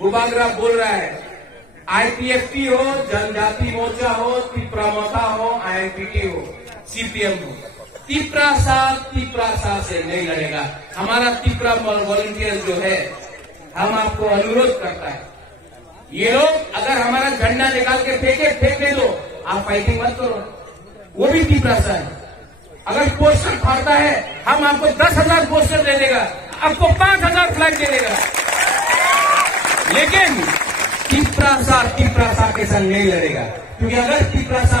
बुबागरा बोल रहा है, आईपीएफटी हो, जनजाति मोर्चा हो, तिपरा मोथा हो, आईएनपीटी हो, सीपीएम हो, तिपरा सा से नहीं लड़ेगा। हमारा तिपरा वॉलंटियर जो है, हम आपको अनुरोध करता है, ये लोग अगर हमारा झंडा निकाल के फेंकने दो, आप फाइटिंग मत करो, वो भी तिपरा सा है। अगर पोस्टर फाड़ता है, हम आपको 10,000 पोस्टर दे देगा, आपको 5,000 फ्लैग दे देगा, लेकिन तिपरा सा के संग नहीं लड़ेगा। क्योंकि अगर तिपरा सा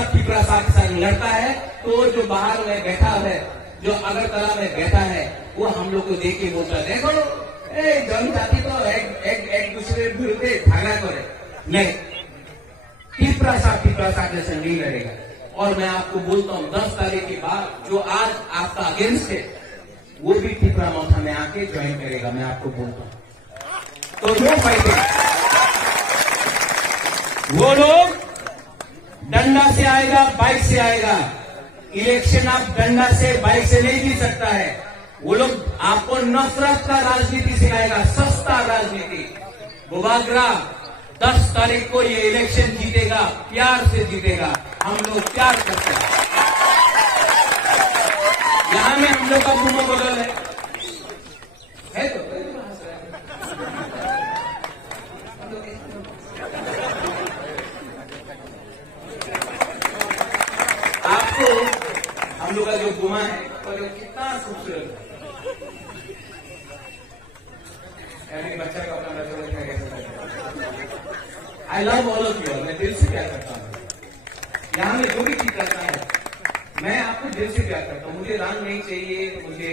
के संग लड़ता है, तो जो बाहर में बैठा है, जो अगरतला में बैठा है, वो हम लोग को देख के बोलता है, देखो जनजाति तो एक दूसरे विरुद्ध झगड़ा करे। नहीं, तिपरा सा के संग नहीं लड़ेगा। और मैं आपको बोलता हूं, 10 तारीख के बाद जो आज आपका अगेंस्ट है, वो भी तिपरा मोथा में आके ज्वाइन करेगा। मैं आपको बोलता हूं, तो जो फाइटिंग, वो लोग डंडा से आएगा, बाइक से आएगा। इलेक्शन आप डंडा से, बाइक से नहीं जीत सकता है। वो लोग आपको नफरत का राजनीति सिखाएगा, सस्ता राजनीति। बुबागरा 10 तारीख को ये इलेक्शन जीतेगा, प्यार से जीतेगा। हम लोग प्यार करते हैं। यहां में हम लोग का मुंह बदल है तो आपको हम लोग का जो गुमा है और कितना खूबसूरत है। बच्चा का अपना I love all of you. मैं दिल से प्यार करता हूँ। यहां में जो भी चीज करता है, मैं आपको दिल से प्यार करता हूँ। मुझे रंग नहीं चाहिए, मुझे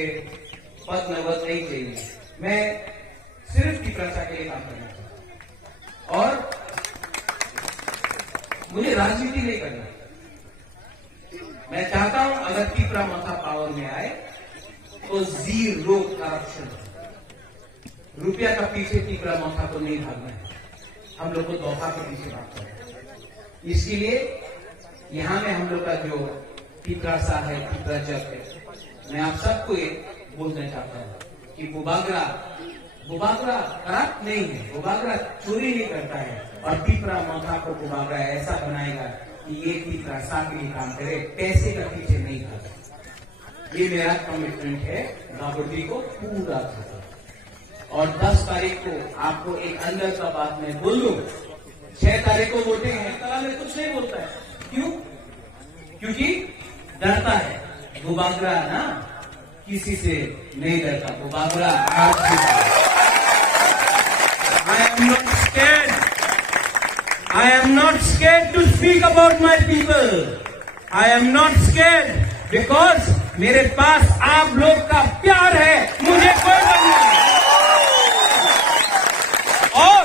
पद नवत नहीं चाहिए। मैं सिर्फ तिपरा के लिए काम करना चाहता हूं और मुझे राजनीति नहीं करना। मैं चाहता हूं अगर तिपरा मोथा पावर में आए तो 0 करप्शन। रुपया का पीछे तिपरा मोथा को नहीं भागना है, हम लोग को धोखा के पीछे भागना है। इसके लिए यहां में हम लोग का जो तिपरा सा है, तिपरा जब है, मैं आप सबको ये बोलना चाहता हूं कि बुबागरा करप्ट नहीं है, बुबागरा चोरी नहीं करता है। और तिपरा मोथा को बुबागरा ऐसा बनाएगा कि ये तिपरा सा के लिए काम करे, पैसे का पीछे नहीं भागे। ये मेरा कमिटमेंट है राबर्टी को पूरा करना। और 10 तारीख को आपको एक अंदर का बात मैं बोल दूं, 6 तारीख को वोटिंग है, कला में कुछ नहीं बोलता है। क्यों? क्योंकि डरता है। गुबागरा ना किसी से नहीं डरता, गुबागरा आज I am not scared to speak about my people. I am not scared because मेरे पास आप लोग का प्यार है, मुझे कोई डर नहीं। और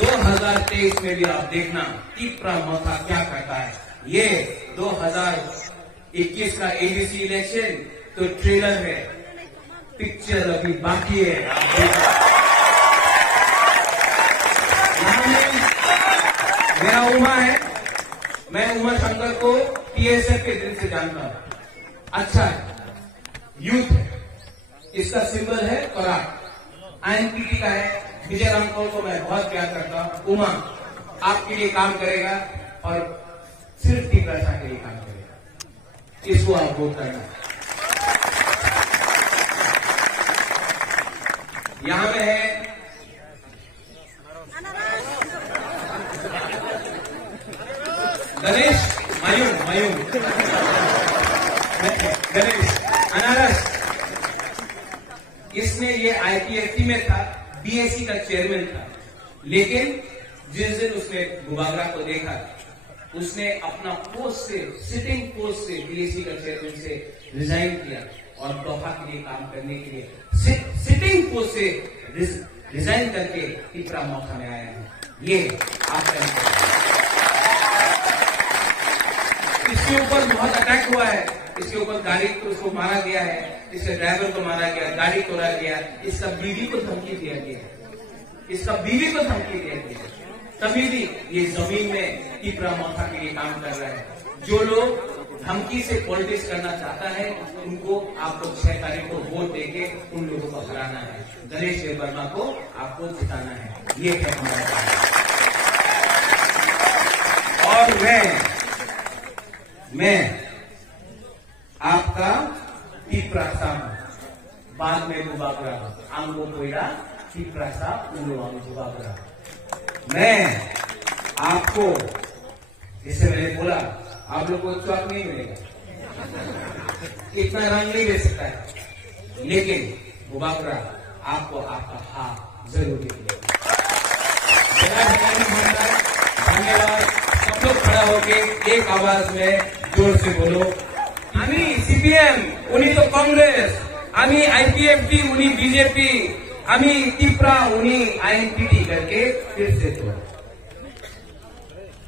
2023 में भी आप देखना तीपरा मौथा क्या करता है। ये 2021 का एडीसी इलेक्शन तो ट्रेलर है, पिक्चर अभी बाकी है। आप देखना, मेरा उमा है, मैं उमा शंकर को पीएसएफ के दिल से जानता हूं। अच्छा है, यूथ है, इसका सिंबल है पराग, आईएनपीटी का है। विजय राम कौर को मैं बहुत प्यार करता हूं। उमा आपके लिए काम करेगा और सिर्फ तीव्रता के लिए काम करेगा, इसको आप वोट करना। यहां में है गणेश मयूं गणेश अनारस, इसने ये आईपीएफटी में था, बीएससी का चेयरमैन था, लेकिन जिस दिन उसने गुबागरा को देखा, उसने अपना पोस्ट से, सिटिंग पोस्ट से, बीएससी का चेयरमैन से रिजाइन किया और दोहा के लिए काम करने के लिए सिटिंग पोस्ट से रिजाइन करके तीपरा मौका में आया है। ये आपका, इसके ऊपर बहुत अटैक हुआ है, इसके ऊपर गाड़ी को उसको मारा गया है, इसके ड्राइवर को मारा गया, गाड़ी तोड़ा गया, इसका बीवी को धमकी दिया गया, इसका बीवी को धमकी दिया गया। तभी भी ये जमीन में तीपरा मौका के लिए काम कर रहा है। जो लोग धमकी से पॉलिटिक्स करना चाहता है, उनको आपको 6 तारीख को वोट देके उन लोगों को हराना है। गणेश वर्मा को आपको जिताना है, ये है हमारा काम। और मैं आपका तीपरा साहब, बाद में गुबागरा, आंगो कोयला तीपरा साहब उन लोगों गुबागरा। मैं आपको, जिससे मैंने बोला, आप लोग को चौक नहीं मिलेगा, इतना रंग नहीं ले सकता है, लेकिन गुबागरा आपको आपका हाथ जरूर मिलेगा। धन्यवाद। सब लोग खड़ा होके एक आवाज में जोर से बोलो, আমি সিপিএম, উনি তো कांग्रेस, আমি आईपीएफटी, उन्हीं बीजेपी, আমি तीपरा, उन्हीं आईएनपीटी करके फिर से तो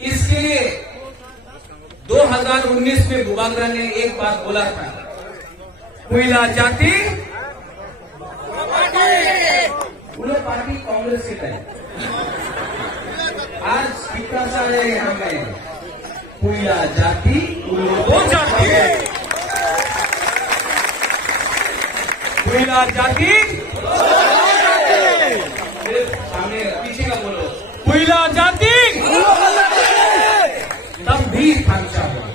इसके लिए 2019 में गुबागरा ने एक बात बोला था, कोयला जाति वो लोग पार्टी कांग्रेस के टाइम, आज तीपरा सा है यहाँ में कोयला जाति वो जाति है, कोयला जाति सामने पीछे का बोलो, कोयला जाति तब भी खामशा हुआ।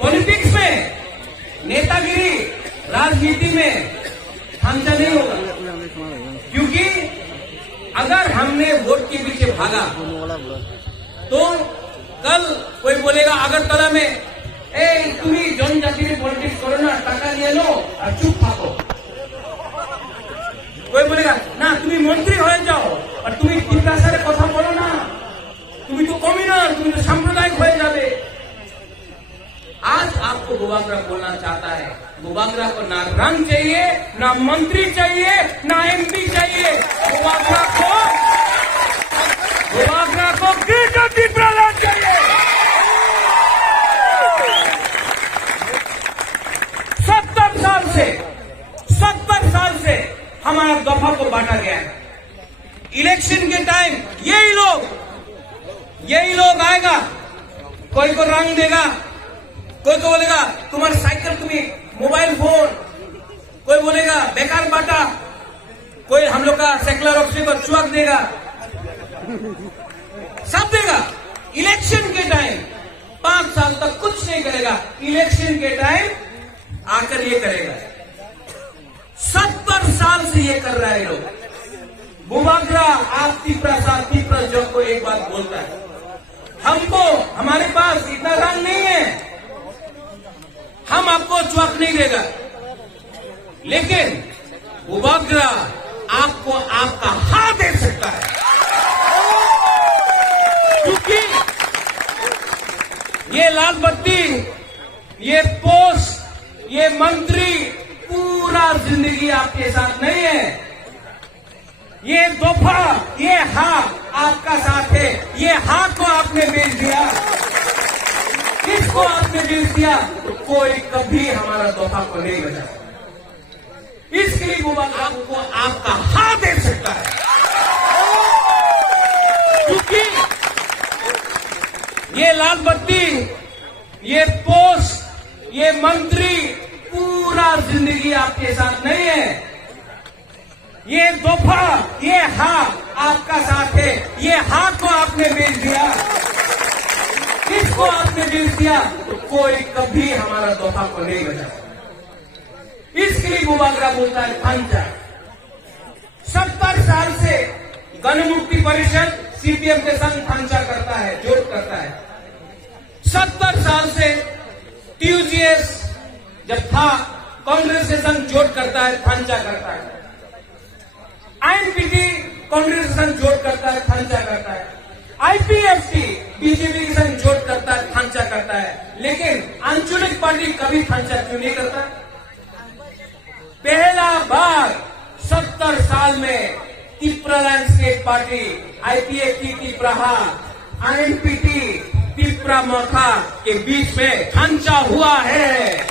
पॉलिटिक्स में, नेतागिरी, राजनीति में खामशा नहीं होगा, क्योंकि अगर हमने वोट के पीछे भागा तो कल कोई बोलेगा अगरतला में, तुम्हें जनजाति में पॉलिटिक्स करो ना, टाका लिए लो और चुप थाको। कोई बोलेगा ना तुम्हें मंत्री हो जाओ और तुम्हें तीपरा सारे कथा बोलो ना, तुम्हें तो कम्युनल, तुम्हें तो सांप्रदायिक हो जावे। आज आपको गुबागरा बोलना चाहता है, गुबागरा को ना रंग चाहिए, ना मंत्री चाहिए, ना एमपी चाहिए, गुबागरा को ग्रेटर तीपरा लैंड चाहिए। 70 साल से हमारा दफा को बांटा गया है। इलेक्शन के टाइम यही लोग आएगा, कोई को रंग देगा, कोई को बोलेगा तुम्हारी साइकिल, तुम्हें मोबाइल फोन, कोई बोलेगा बेकार बांटा, कोई हम लोग का सेकुलर ऑफिस को चुआक देगा, सब देगा। इलेक्शन के टाइम 5 साल तक कुछ नहीं करेगा। इलेक्शन के टाइम आकर ये करेगा। 70 साल से ये कर रहा है लोग। बुबाग्रा आप तीपरा जब को एक बात बोलता है, हमको हमारे पास इतना रंग नहीं है, हम आपको चौक नहीं देगा, लेकिन बुबाग्रा आपको आपका हाथ दे सकता है, क्योंकि ये लाल बत्ती, ये पोस्ट, ये मंत्री पूरा जिंदगी आपके साथ नहीं है। ये दफा, ये हाथ आपका साथ है। ये हाथ को आपने बेच दिया, किसको आपने बेच दिया, तो कोई कभी हमारा दफा को नहीं बचा। इसके लिए बुबाग्रा आपको आपका हाथ दे सकता है, क्योंकि ये लाल बत्ती, ये पोस्ट, ये मंत्री पूरा जिंदगी आपके साथ नहीं है। ये दफा, ये हाथ आपका साथ है। ये हाथ को आपने बेच दिया, किसको आपने बेच दिया, तो कोई कभी हमारा दफा को नहीं बचा। इसके लिए बुबाग्रा बोलता है थांचा। 70 साल से गणमुक्ति परिषद सीपीएम के संग थांचा करता है, जोड़ करता है। 70 साल से टीयूजीएस जब था कांग्रेस के संग जोड़ करता है, थांचा करता है। आईएनपीटी कांग्रेस के संग जोड़ करता है, थांचा करता है। आईपीएफटी बीजेपी के संग जोड़ करता है, थांचा करता है। लेकिन आंचलिक पार्टी कभी थांचा क्यों नहीं करता? पहला बार 70 साल में Tripura landscape party, IPFT Tripura, INPT Tripura मोखा के बीच में थांचा हुआ है।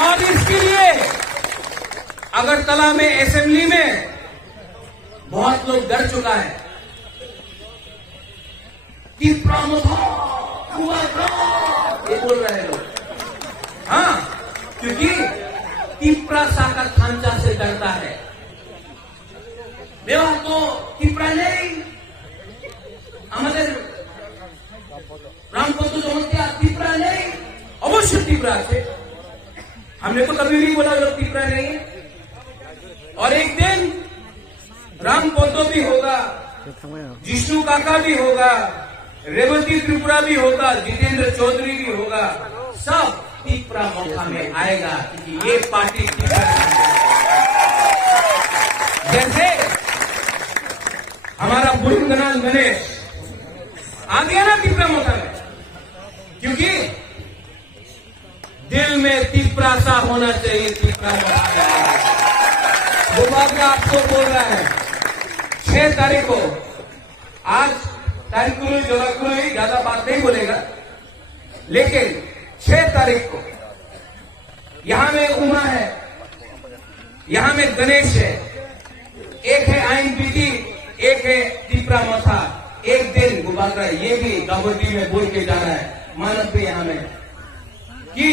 और इसके लिए अगरतला में असेंबली में बहुत लोग डर चुका है। त्रिपुरा मोखा हुआ ये बोल रहे हैं लोग, हाँ, क्योंकि त्रिपुरा साकर थांचा से डरता है। बेवा तो त्रिपुरा नहीं, আমাদের रामपंत समस्या त्रिपुरा नहीं, अवश्य त्रिपुरा से। हमने तो कभी नहीं बोला लोग त्रिपुरा नहीं है। और एक दिन रामपंत भी होगा, जिष्णु काका भी होगा, रेवती त्रिपुरा भी होगा, जितेंद्र चौधरी भी होगा, सब त्रिपुरा मौका में आएगा, क्योंकि ये पार्टी जैसे हमारा बुलंदनाथ गणेश आ गया ना त्रिपुरा मौका में, क्योंकि दिल में त्रिपुरा सा होना चाहिए। त्रिपुरा मौका बुबाग्रा आपको बोल रहा है 6 तारीख को, आज तारीखुरु जोराकुरु ज्यादा बात नहीं बोलेगा, लेकिन 6 तारीख को यहां में उमा है, यहां में गणेश है, एक है आईएनपीटी, एक है त्रिपुरा मौका। एक दिन बुबाग्रा ये भी दावोदी में बोल के जा रहा है, मानव भी यहां में, कि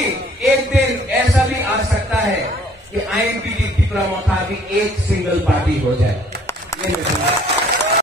एक दिन ऐसा भी आ सकता है कि आईएनपीटी त्रिपुरा मौका भी एक सिंगल पार्टी हो जाए।